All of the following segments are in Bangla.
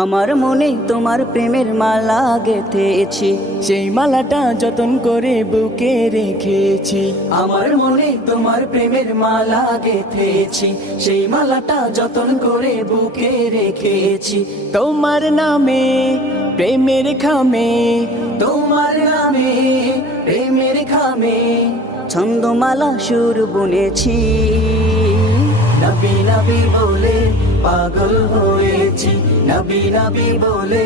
আমার মনে তোমার প্রেমের মালা গেঁথেছি, সেই মালাটা যতন করে বুকে রেখেছি। আমার মনে তোমার প্রেমের মালা গেঁথেছি, সেই মালাটা যতন করে বুকে রেখেছি। তোমার নামে প্রেমের খামে, তোমার নামে প্রেমের খামে ছন্দমালা সুর বুনেছি। নবী নবী বলে পাগল হয়েছি, নবী নবী বলে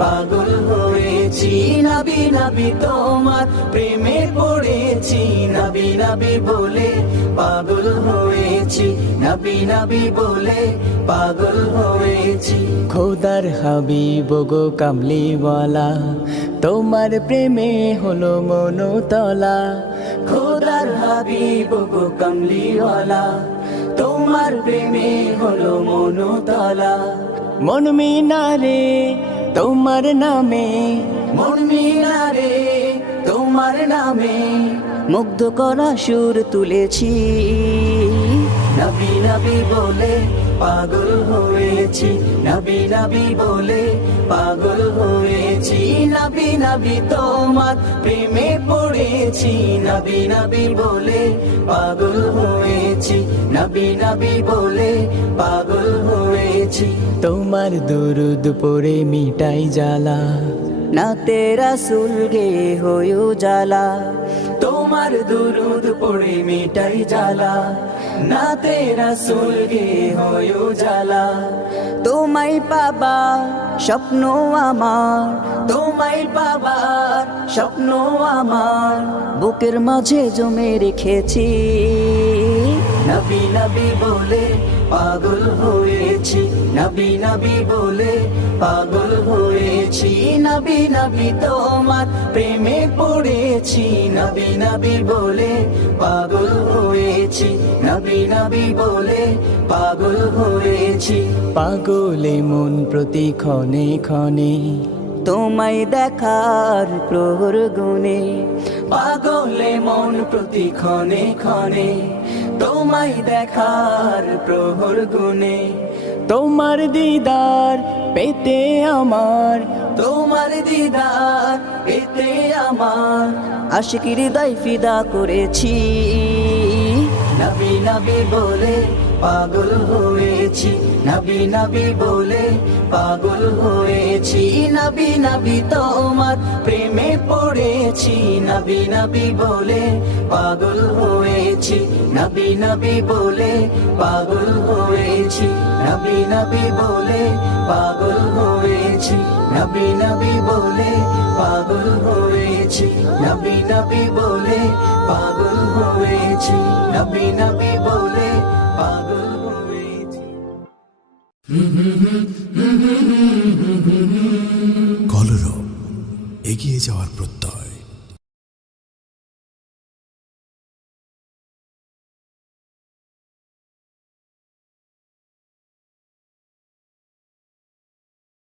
পাগল হয়েছি। নবী নবী তোমার প্রেমে পড়েছি, নবী নবী বলে পাগল হয়েছি, নবী নবী বলে পাগল হয়েছি। খোদার হাবিব গো কামলিওয়ালা, তোমার প্রেমে হলো মনতলা। খোদার হাবিব গো কামলিওয়ালা, তোমার প্রেমে হলো মনতলা। মন মিনারে তোমার নামে, মন মিনারে তোমার নামে মুগ্ধ করা সুর তুলেছি। নবী নবী বলে পাগল হয়েছি, নবী নবী বলে পাগল হয়েছি। নবী নবী তোমার প্রেমে পড়েছি, নবী নবী বলে পাগল হয়েছি, নবী নবী বলে পাগল হয়েছি। তোমার দুরুদ পড়ে মিটাই জ্বালা, না তেরা সুলগে হয়ো জ্বালা। তোমার দুরুদ পড়ে মিটাই জ্বালা, না তেরা সুলগে হয়ো জ্বালা। তোমায় পাবা স্বপ্ন আমার, তোমায় পাবার স্বপ্ন আমার বুকের মাঝে জমে রেখেছি। নবী নবী বলে পাগল হয়েছি, নবী নবী বলে পাগল হয়েছি। নবী নবী তোমার প্রেমে পড়েছি, নবী নবী বলে পাগল হয়েছি, নবী নবী বলে পাগল হয়েছি। পাগলে মন প্রতি ক্ষণে ক্ষণে তোমায় দেখার প্রহর গুনে, পাগলে মন প্রতি ক্ষণে ক্ষণে তোমায় দেখার প্রহর গুনে। তোমার দিদার পেতে আমার, তোমার দিদার পেতে আমার আশিকির হৃদয় ফিদা করেছি। নবী নবী বলে পাগল হয়েছি, নবী নবী বলে পাগল হয়েছি। নবী নবী তোমার প্রেমে পড়েছি, নবী নবী বলে পাগল হয়েছি, নবী নবী বলে পাগল হয়েছি, নবী নবী বলে পাগল হয়েছি, নবী নবী বলে পাগল হয়েছি, নবী নবী বলে পাগল হয়েছি, নবী নবী বলে পাগল হয়েছি। কলরব, এগিয়ে যাওয়ার প্রত্যয়।